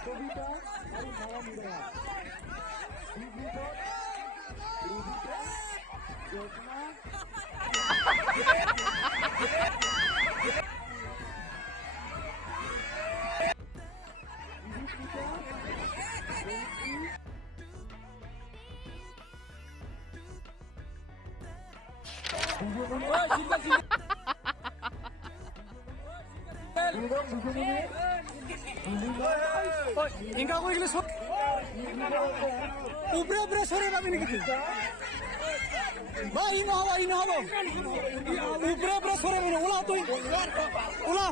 Kobita hari malam muda. Bibito, Bibito, Jotna. Inca কৰি গেলে সব উপরে উপরে সরে পাবি নাকি ভাই ই নহব উপরে উপরে সরে পাবি ওলা তুই ওলা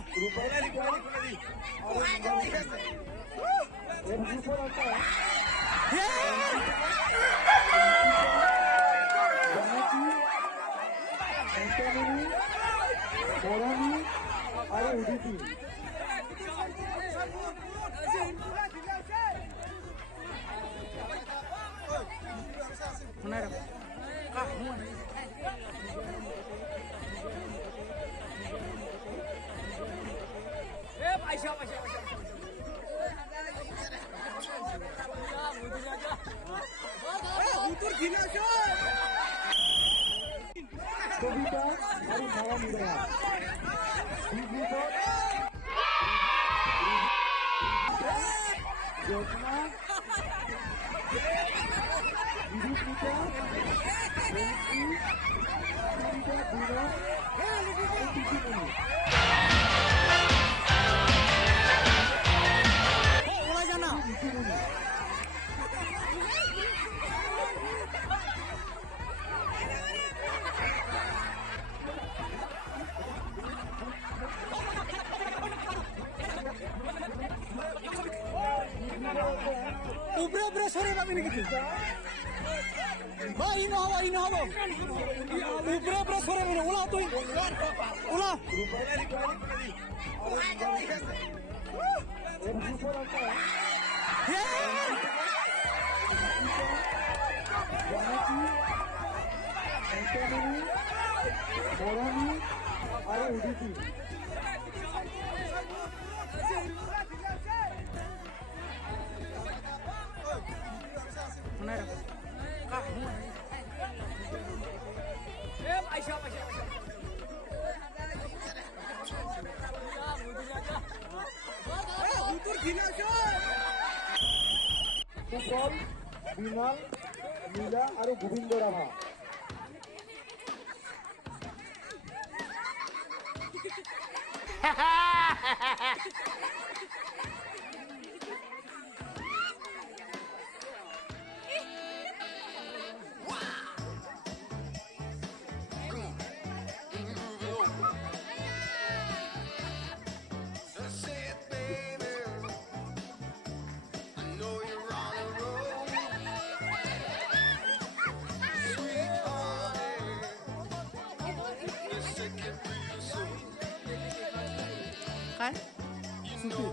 Ada Uditi. Benar. Kobita hari malam muda. Bibito, Jotna, Bibito, Benti, Bibito, Bino, Bibito. ওলা জানা উপরে উপরে সরে পাবি নাকি ভাই ই নহব উপরে উপরে সরে পাবি ওলা তুই ওলা Ada Uditi. benar. Kupol, Binal, Nila, আৰু Gobinda Rabha. Kan? Susu.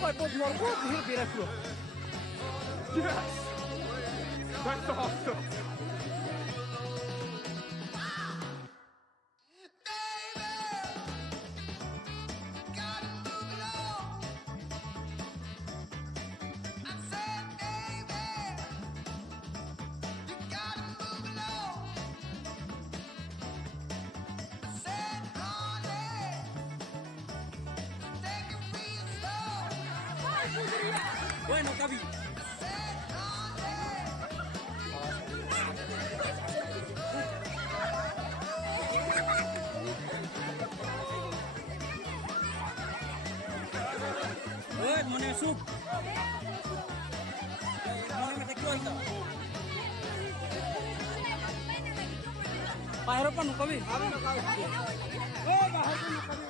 But you are working here, Director. Yes! That's awesome! Say Oi, no kabi. Oi, mone sup. Mone mete kilo hita. Pahero pa no kabi. Oh, bahar pa no kabi.